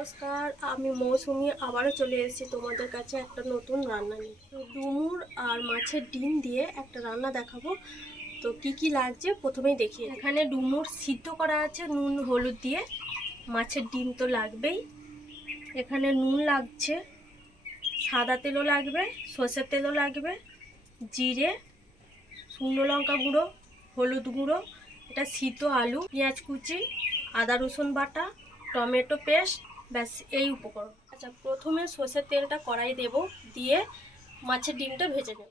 নমস্কার, আমি মৌসুমি আবারও চলে এসেছি তোমাদের কাছে একটা নতুন রান্না নিয়ে। তো ডুমুর আর মাছের ডিম দিয়ে একটা রান্না দেখাবো। তো কি কি লাগছে প্রথমেই দেখি। এখানে ডুমুর সিদ্ধ করা আছে নুন হলুদ দিয়ে। মাছের ডিম তো লাগবেই। এখানে নুন লাগছে, সাদা তেলও লাগবে, সর্ষের তেলও লাগবে, জিরে, শুকনো লঙ্কা গুঁড়ো, হলুদ গুঁড়ো, এটা সিদ্ধ আলু, পেঁয়াজ কুচি, আদা রসুন বাটা, টমেটো পেস্ট, ব্যাস এই উপকরণ। আচ্ছা, প্রথমে সর্ষের তেলটা কড়াই দেব, দিয়ে মাছের ডিমটা ভেজে নেব।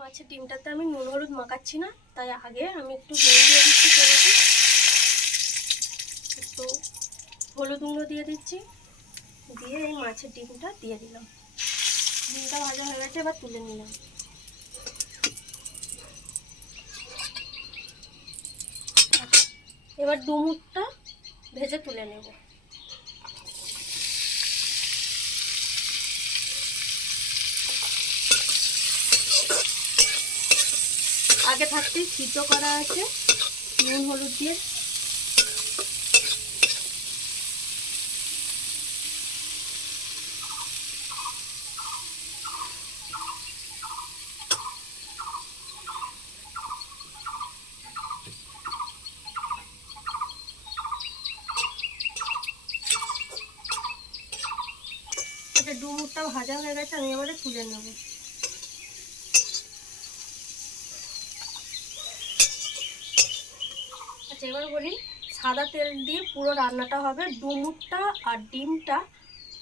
মাছের ডিমটাতে আমি নুন হলুদ মাখাচ্ছি না, তাই আগে আমি একটু নুন দিয়ে দিচ্ছি তেলেতে, একটু হলুদ গুঁড়ো দিয়ে দিচ্ছি, দিয়ে এই মাছের ডিমটা দিয়ে দিলাম। ডিমটা ভাজা হয়ে গেছে, এবার তুলে নিলাম। এবার ডুমুরটা ভেজে তুলে নেব। আগে থাকতেই সিদ্ধ করা আছে নুন হলুদ দিয়ে। আচ্ছা, ডুমুরটা ভাজা হয়ে গেছে, আমি এবারে তুলে নেব। আচ্ছা, এবার বলি, সাদা তেল দিয়ে পুরো রান্নাটা হবে। ডুমুরটা আর ডিমটা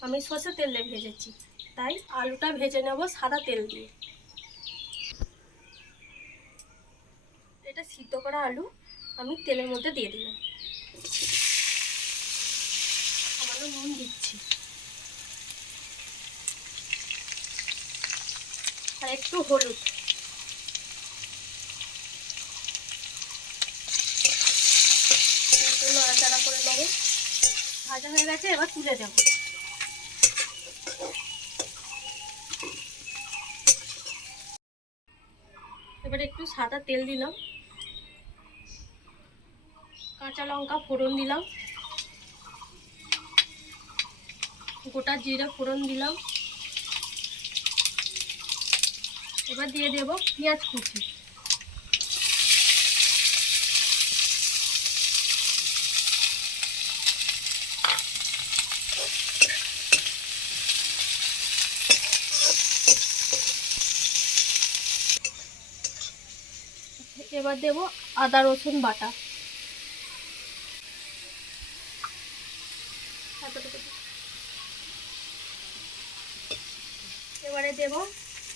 আমি সর্ষের তেল দিয়ে ভেজেছি, তাই আলুটা ভেজে নেব সাদা তেল দিয়ে। এটা সিদ্ধ করা আলু আমি তেলের মধ্যে দিয়ে দিলাম। সামান্য নুন দিচ্ছি আর একটু হলুদ। নাড়াচাড়া করে নেবো। ভাজা হয়ে গেছে, এবার তুলে দেব। এবার একটু সাদা তেল দিলাম, কাঁচা লঙ্কা ফোড়ন দিলাম, গোটা জিরা ফোড়ন দিলাম। এবার দিয়ে দেব পেঁয়াজ কুচি। এবার দেব আদা রসুন বাটা। এবারে দেব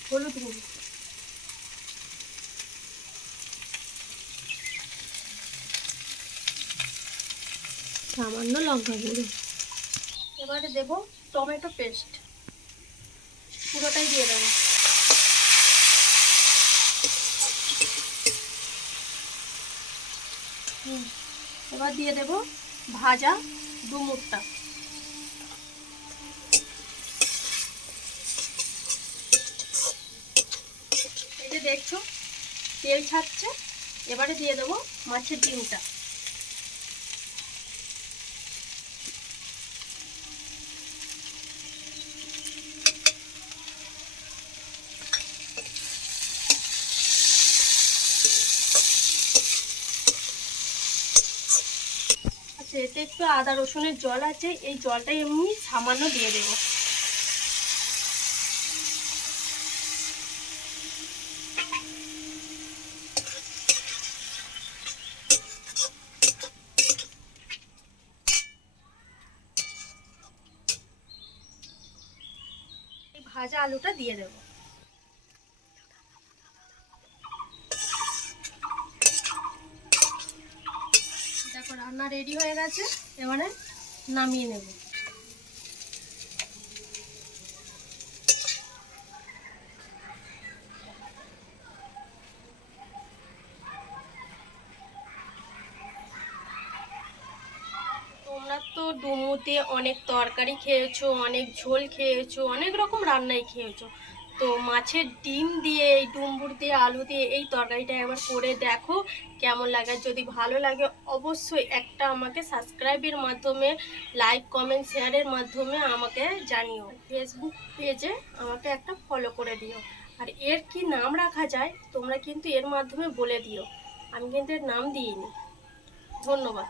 হলুদ গুঁড়ো, সামান্য লঙ্কা গুঁড়ো। এবারে দেব টমেটো পেস্ট, পুরোটাই দিয়ে দেবো। এবার দিয়ে দেব ভাজা ডুমুরটা। এই যে দেখছো তেল ছাড়ছে, এবারে দিয়ে দেবো মাছের ডিমটা। আচ্ছা, এতে একটু আদা রসুনের জল আছে, এই জলটা এমনি সামান্য দিয়ে দেব। এই ভাজা আলুটা দিয়ে দেব। দেখো রান্না রেডি হয়ে গেছে, এবারে নামিয়ে নেব। তোমরা তো ডুমুতে অনেক তরকারি খেয়েছো, অনেক ঝোল খেয়েছো, অনেক রকম রান্নাই খেয়েছো। তো তো মাছের ডিম দিয়ে এই ডুমুর দিয়ে আলু দিয়ে এই তরকারিটা একবার করে দেখো কেমন লাগে। যদি ভালো লাগে অবশ্যই একটা আমাকে সাবস্ক্রাইবের মাধ্যমে, লাইক কমেন্ট শেয়ারের মাধ্যমে আমাকে জানিও। ফেসবুক পেজে আমাকে একটা ফলো করে দিও। আর এর কি নাম রাখা যায় তোমরা কিন্তু এর মাধ্যমে বলে দিও, আমি কিন্তু এর নাম দিইনি। ধন্যবাদ।